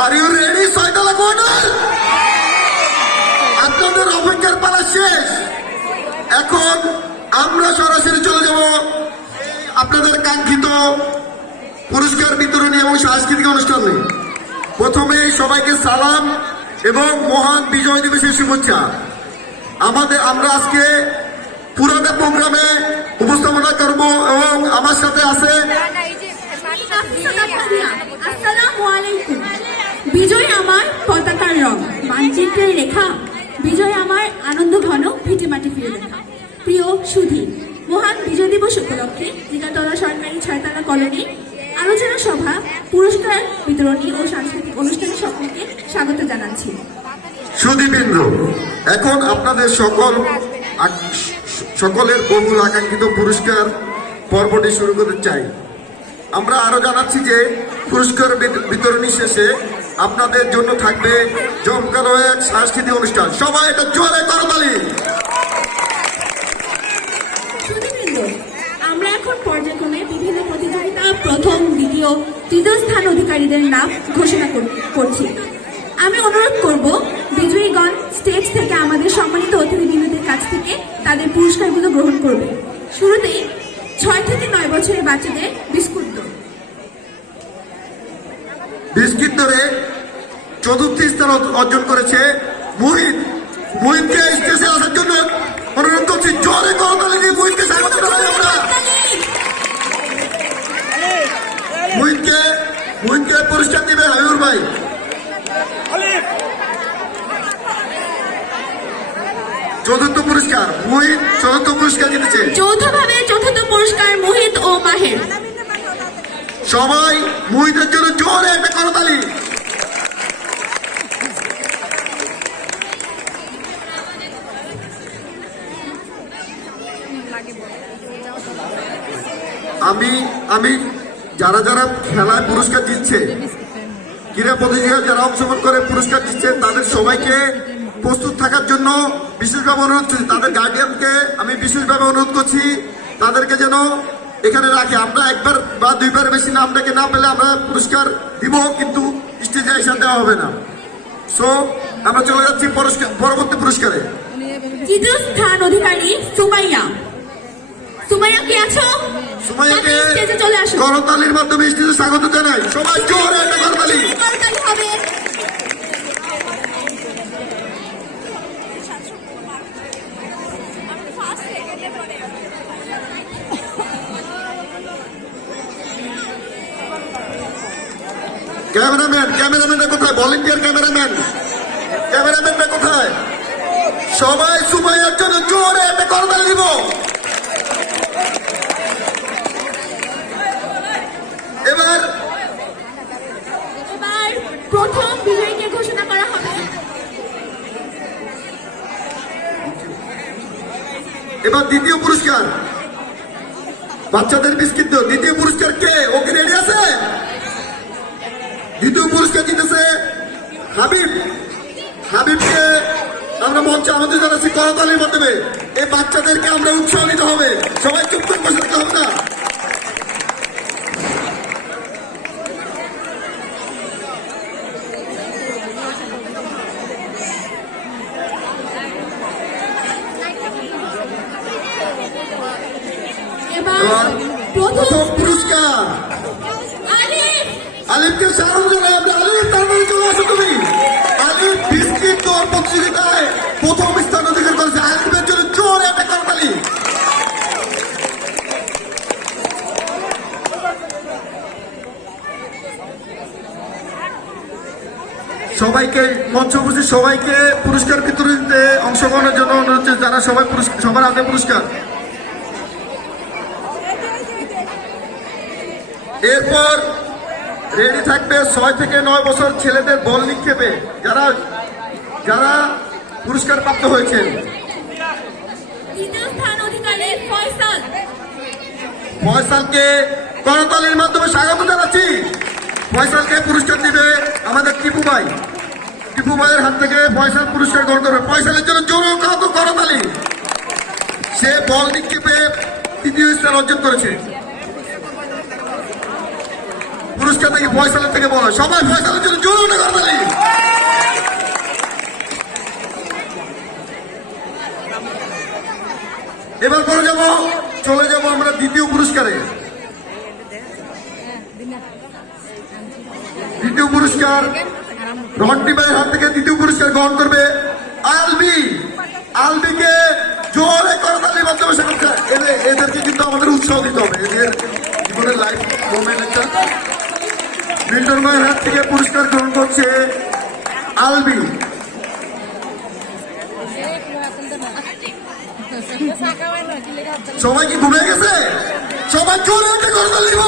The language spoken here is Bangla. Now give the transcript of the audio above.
আর ইউ রেডি ছয়তলা কোয়ার্টার? আপনাদের অপেক্ষার পালা শেষ। এখন আমরা সরাসরি চলে যাব আপনাদের কাঙ্ক্ষিত পুরস্কার বিতরণী এবং সাংস্কৃতিক অনুষ্ঠানে। প্রথমে সবাইকে সালাম এবং মহান বিজয় দিবসের শুভেচ্ছা। আমরা আজকে পুরোটা প্রোগ্রামে উপস্থাপনা করব এবং আমার সাথে আছে আসসালামু আলাইকুম। বিজয় আমার পতাকার রং, মানচিত্রের রেখা, বিজয় আমার আনন্দ ঘন, ভিটে মাটি ফিরে দেখা। প্রিয় সুধী, মহান বিজয় দিবস উপলক্ষে জিগাতলা সরকারি ছয়তলা কলোনি আলোচনা সভা, পুরস্কার বিতরণী ও সাংস্কৃতিক অনুষ্ঠানে সকলকে স্বাগত জানাচ্ছি। সুধীবৃন্দ, এখন আপনাদের সকলের বহুল আকাঙ্ক্ষিত পুরস্কার পর্বটি শুরু করতে চাই। আমরা আরো জানাচ্ছি যে পুরস্কার বিতরণী শেষে আপনাদের জন্য থাকবে জমকালো এক সাংস্কৃতিক অনুষ্ঠান। সবাই এটা জোরে করতালি। সুধীবৃন্দ, আমরা এখন পর্যায়ক্রমে বিভিন্ন প্রতিযোগিতা প্রথম, দ্বিতীয়, তৃতীয় স্থান অধিকারীদের নাম ঘোষণা করছি। আমি অনুরোধ করব বিজয়ীগণ স্টেজ থেকে আমাদের সম্মানিত অতিথিবৃন্দদের কাছ থেকে তাদের পুরস্কারগুলো গ্রহণ করবে। শুরুতেই 6 থেকে 9 বছরের বাচ্চাদের বিস্কুট দৌড়। বিস্কিট ধরে চতুর্থ স্থান অর্জন করেছে মুহিত। মুহিতকে স্টেজে আসার জন্য অনুরোধ করছি। জোরে করতালি দিয়ে মুহিতকে স্বাগত জানাই আমরা। মুহিতকে পুরস্কার দিবে হাবিবুর ভাই। চতুর্থ পুরস্কার মুহিত, চতুর্থ পুরস্কার জিতেছে। যৌথভাবে চতুর্থ পুরস্কার মোহিত ও মাহের। সবাই মুহিতের জন্য জোরে একটা করতালি। আমি যারা যারা খেলায় পুরস্কার জিতছে, ক্রীড়া প্রতিযোগিতায় যারা অংশগ্রহণ করে পুরস্কার দিচ্ছে, তাদের সবাইকে প্রস্তুত থাকার জন্য বিশেষভাবে অনুরোধ করছি। তাদের গার্ডিয়ানকে আমি বিশেষভাবে অনুরোধ করছি তাদেরকে যেন এখানে রাখে। আমরা একবার বা দুইবার বেশি নামটাকে না পেলে আমরা পুরস্কার দিব, কিন্তু স্টেজে এসে দেওয়া হবে না। সো আমরা চলে যাচ্ছি পরবর্তী পুরস্কারে। তৃতীয় স্থান অধিকারী সুমাইয়া। সুমাইয়া কি আছো? সুমাইয়াকে স্টেজে চলে আসো। করতালির মাধ্যমে স্টেজে স্বাগত জানাই। সবাই জোরে একটা করতালি। করতালি হবে। ক্যামেরাম্যানটা কোথায়? ভলেন্টিয়ার ক্যামেরাম্যানটা কোথায়? সবাই সুমাইয়ার জন্য জোরে একটা করতালি দিব। এবার প্রথম বিজয়ীকে ঘোষণা করা হবে। এবার দ্বিতীয় পুরস্কার বাচ্চাদের বিস্কিট। দ্বিতীয় পুরস্কার কে? ওকে রেডি আছে? দ্বিতীয় পুরস্কার জিতেছে হাবিবকে আমরা মঞ্চে আমাদের জানাচ্ছি করতালির মাধ্যমে। এই বাচ্চাদেরকে আমরা উৎসাহ নিতে হবে। সবাই চুপ করে বসে থাকতে হবে না। এবার প্রথম পুরস্কার আলিফকে স্বাগত জানাই আমরা। আলিফ, তারপরে চলে আসো তুমি। আলিফ বিস্কিট দৌড় প্রতিযোগিতায় প্রথম স্থান অধিকার করেছে। আলিফের জন্য জোরে একটা করতালি। সবাইকে মঞ্চ উপস্থিত সবাইকে পুরস্কার বিতরণীতে অংশগ্রহণের জন্য অনুরোধ, যারা সবার হাতে পুরস্কার। এরপর রেডি থাকবে 6 থেকে 9 বছর ছেলেদের বল নিক্ষেপে যারা পুরস্কার প্রাপ্ত হয়েছেন। তৃতীয় স্থান অধিকারী ফয়সালকে করতালির মাধ্যমে স্বাগত জানাচ্ছি। ফয়সালকে পুরস্কার দিবে আমাদের টিপু ভাইয়ের হাত থেকে ফয়সাল পুরস্কার গ্রহণ করবে। ফয়সালের জন্য জোরে করতালি। সে বল নিক্ষেপে তৃতীয় স্থান অর্জন করেছে। পুরস্কার নাকি ফয়সালের থেকে বড়। সবাই ফয়সালের জন্য জোরে উঠে করতালি। এবার চলে যাব আমরা দ্বিতীয় পুরস্কারে। দ্বিতীয় পুরস্কার রন্টি ভাইয়ের হাত থেকে দ্বিতীয় পুরস্কার গ্রহণ করবে আলবি। আলবিকে জোরে করতালির মাধ্যমে এদেরকে কিন্তু আমাদের উৎসাহ দিতে হবে, এদের জীবনের লাইফ মোমেন্ট একটা। মিল্টন ভাইয়ের হাত থেকে পুরস্কার গ্রহণ করছে আলবি। সবাই কি ঘুমিয়ে গেছে? সবাই জোরে একটা করতালি দিব।